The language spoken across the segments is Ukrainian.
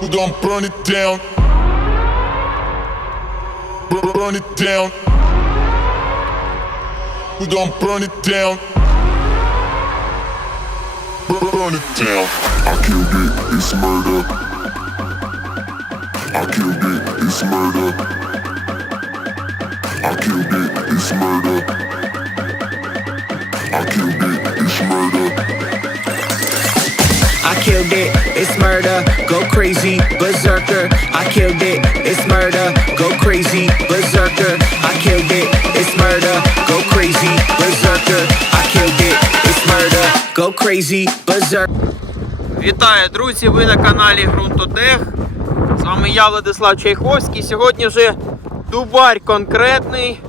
We gon' burn it down. Bur- Burn it down. We gon' burn it down. Bur- Burn it down. I killed it, it's murder. I killed it, it's murder. I killed it, it's murder. I killed it, it's murder. I killed it, it's murder, go crazy, berserker. I killed it, it's murder, go crazy, berserker. I killed it, it's murder, go crazy, berserker. I killed it, it's murder, go crazy, berserker. Вітаю, друзі! Ви на каналі Грунтотех. З вами я, Владислав Чайковський. Сьогодні вже дубарь конкретний.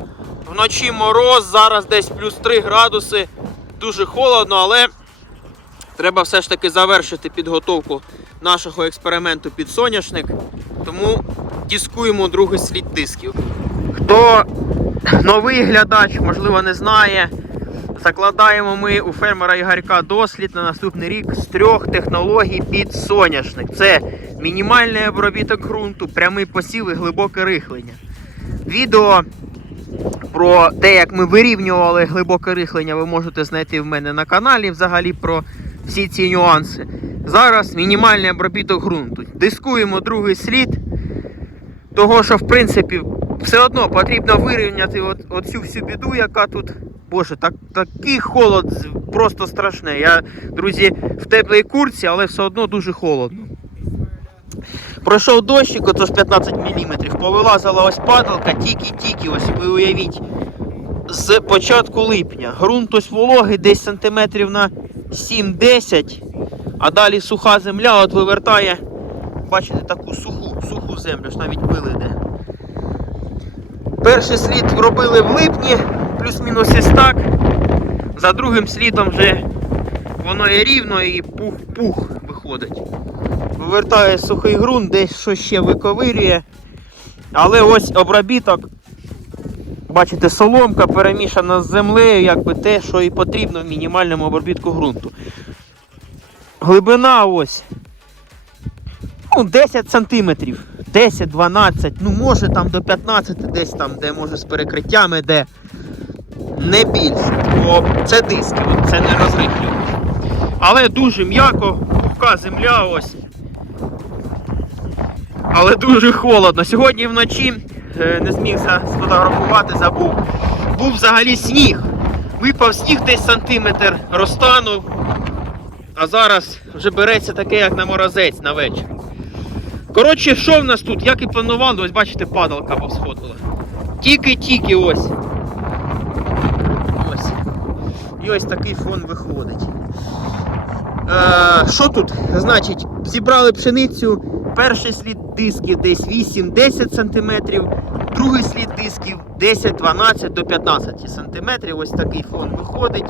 Вночі мороз, зараз десь плюс 3 градуси. Дуже холодно, але треба все ж таки завершити підготовку нашого експерименту під соняшник. Тому дискуємо другий слід дисків. Хто новий глядач, можливо, не знає. Закладаємо ми у фермера Ігорька дослід на наступний рік з трьох технологій під соняшник. Це мінімальний обробіток ґрунту, прямий посів і глибоке рихлення. Відео про те, як ми вирівнювали глибоке рихлення, ви можете знайти в мене на каналі взагалі про всі ці нюанси. Зараз мінімальний обробіток ґрунту. Дискуємо другий слід. Того, що в принципі все одно потрібно вирівняти от, оцю всю біду, яка тут. Боже, так, такий холод просто страшне. Я, друзі, в теплій курці, але все одно дуже холодно. Пройшов дощик, ото з 15 мм, повилазила ось падалка, тільки-тільки, ось ви уявіть, з початку липня. Грунт ось вологий десь сантиметрів на 7-10, а далі суха земля от вивертає, бачите, таку суху, суху землю, ж навіть пили де. Перший слід робили в липні, плюс-мінус так. За другим слідом вже воно і рівно і пух-пух виходить. Вивертає сухий ґрунт, десь що ще виковирює. Але ось обробіток, бачите, соломка перемішана з землею, якби те, що і потрібно в мінімальному обробітку ґрунту. Глибина ось ну, 10 сантиметрів. 10-12, ну може там до 15, десь там, де може з перекриттями, де не більше. Бо це диски, це не розрихлювач. Але дуже м'яко, пухка земля ось. Але дуже холодно. Сьогодні вночі е, не зміг сфотографувати, забув. Був взагалі сніг. Випав сніг десь сантиметр, розтанув. А зараз вже береться таке, як на морозець на вечір. Коротше, що в нас тут? Як і планували, ось бачите, падалка повсходила. Тільки-тільки ось. Ось. І ось такий фон виходить. Е, що тут? Значить, зібрали пшеницю. Перший слід дисків десь 8-10 см, другий слід дисків 10-12 до 15 см. Ось такий фон виходить.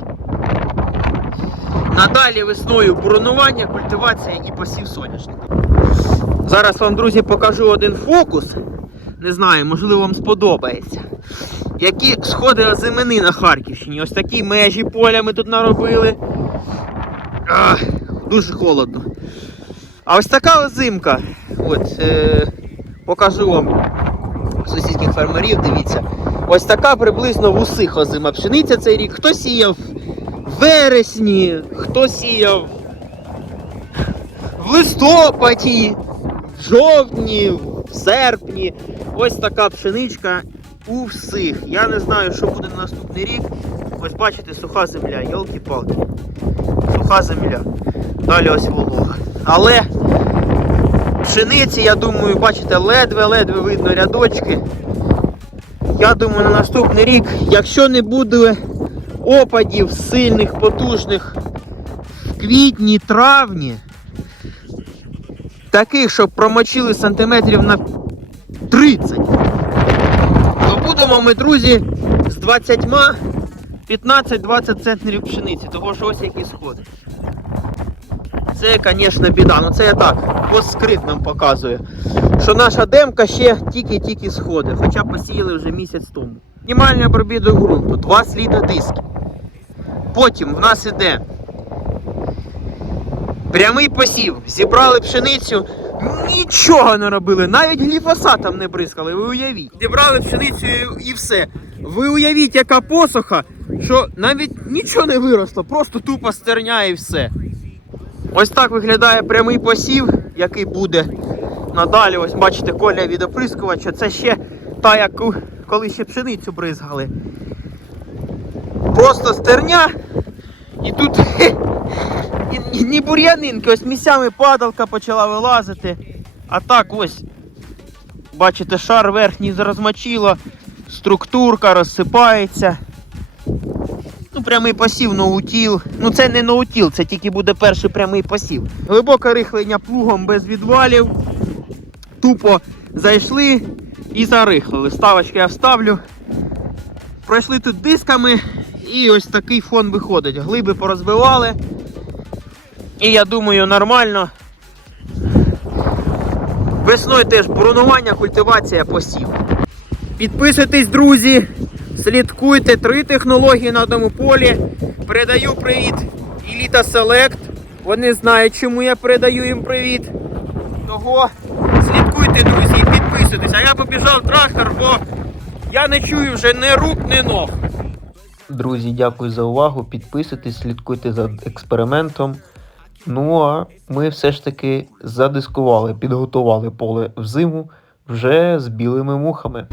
Надалі весною буронування, культивація і посів соняшника. Зараз вам, друзі, покажу один фокус. Не знаю, можливо, вам сподобається. Які сходи озимини на Харківщині. Ось такі межі поля ми тут наробили. Ах, дуже холодно. А ось така озимка. От, е, покажу вам сусідських фермерів, дивіться. Ось така приблизно в усіх озима пшениця цей рік. Хто сіяв вересні, хто сіяв в листопаді, в жовтні, в серпні. Ось така пшеничка у всіх. Я не знаю, що буде на наступний рік. Ось бачите, суха земля, йолки-палки. Суха земля. Далі ось волога. Але пшениці, я думаю, бачите, ледве-ледве видно рядочки. Я думаю, на наступний рік, якщо не буде опадів сильних, потужних в квітні, травні, таких, щоб промочили сантиметрів на 30, то будемо ми, друзі, з 20 15-20 центнерів пшениці, того що ось які сходи. Це, звісно, біда. Ну це я так, по скритнам показую. Що наша демка ще тільки-тільки сходить, хоча посіяли вже місяць тому. Мінімальний обробіток ґрунту, два сліда диски. Потім в нас іде прямий посів. Зібрали пшеницю, Нічого не робили, навіть гліфосатом не бризкали, ви уявіть. Зібрали пшеницю і- все. Ви уявіть, яка посуха, що навіть нічого не виросло, просто тупо стерня і все. Ось так виглядає прямий посів, який буде надалі. Ось бачите, коля від оприскувача. Це ще та, яку коли ще пшеницю бризгали. Просто стерня. І тут ні бур'янинки, ось місцями падалка почала вилазити. А так ось, бачите, шар верхній розмочило, структурка розсипається. Ну, прямий посів, ноутіл. Ну це не ноутіл, це тільки буде перший прямий посів. Глибоке рихлення плугом без відвалів. Тупо зайшли і зарихлили. Ставочки я вставлю. Пройшли тут дисками і ось такий фон виходить. Глиби порозбивали. І я думаю, нормально. Весною теж бронування, культивація посів. Підписуйтесь, друзі, слідкуйте три технології на одному полі. Передаю привіт Еліта Селект. Вони знають, чому я передаю їм привіт. Того слідкуйте, друзі, і підписуйтесь. А я побіжав трактор, бо я не чую вже ні рук, ні ног. Друзі, дякую за увагу. Підписуйтесь, слідкуйте за експериментом. Ну а ми все ж таки задискували, підготували поле в зиму вже з білими мухами.